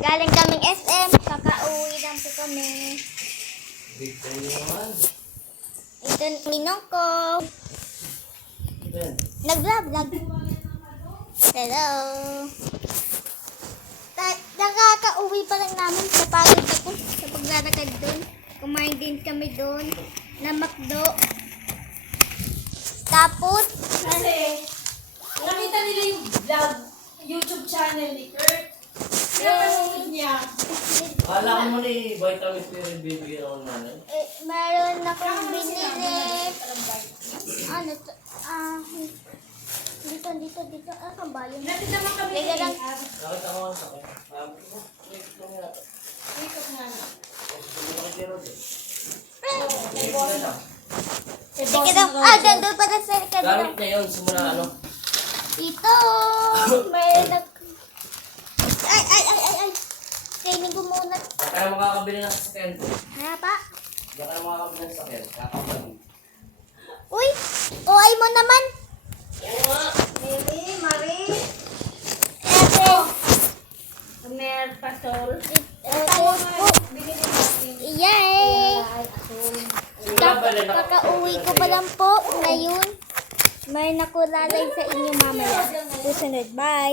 Galing kaming SM. Kakauwi lang po kami. Big time naman. Ito ninong ko. Ben. Nag-vlog. Hello. Nakaka-uwi pa lang namin. Napagod ako sa paglalakad doon. Kumain din kami doon na McDo. Tapos, Kasi, nakita nila yung vlog, YouTube channel ni Kurt. Pinapanood niya. Kala ko mo ni vitamin C rin bibigyan ako namin. meron akong binili. Ano to? Dito. Ano ba yun? Natin naman kami Lagyan lang. Nakita ko ang sakit. Sabi ko, wait lang yata. Ikot nga na. Hindi ko kay Rod eh. Kay boss. Sige daw. Doon pa na sa likod. Gamit na yun, simula ano. Ito. May nag... Ay. Training ko muna. Baka na makakabili ng sasakyan ko. Kaya pa? Baka na makakabili ng sasakyan. Kakabali. Uy! OI mo naman! Oo nga. Marie. Ate! Mer Pasol. Binili natin. Yay! Ay, asul. Bumabali na. Kakauwi ko pa lang po ngayon. May nakulalay sa inyo mamaya. Susunod. Bye!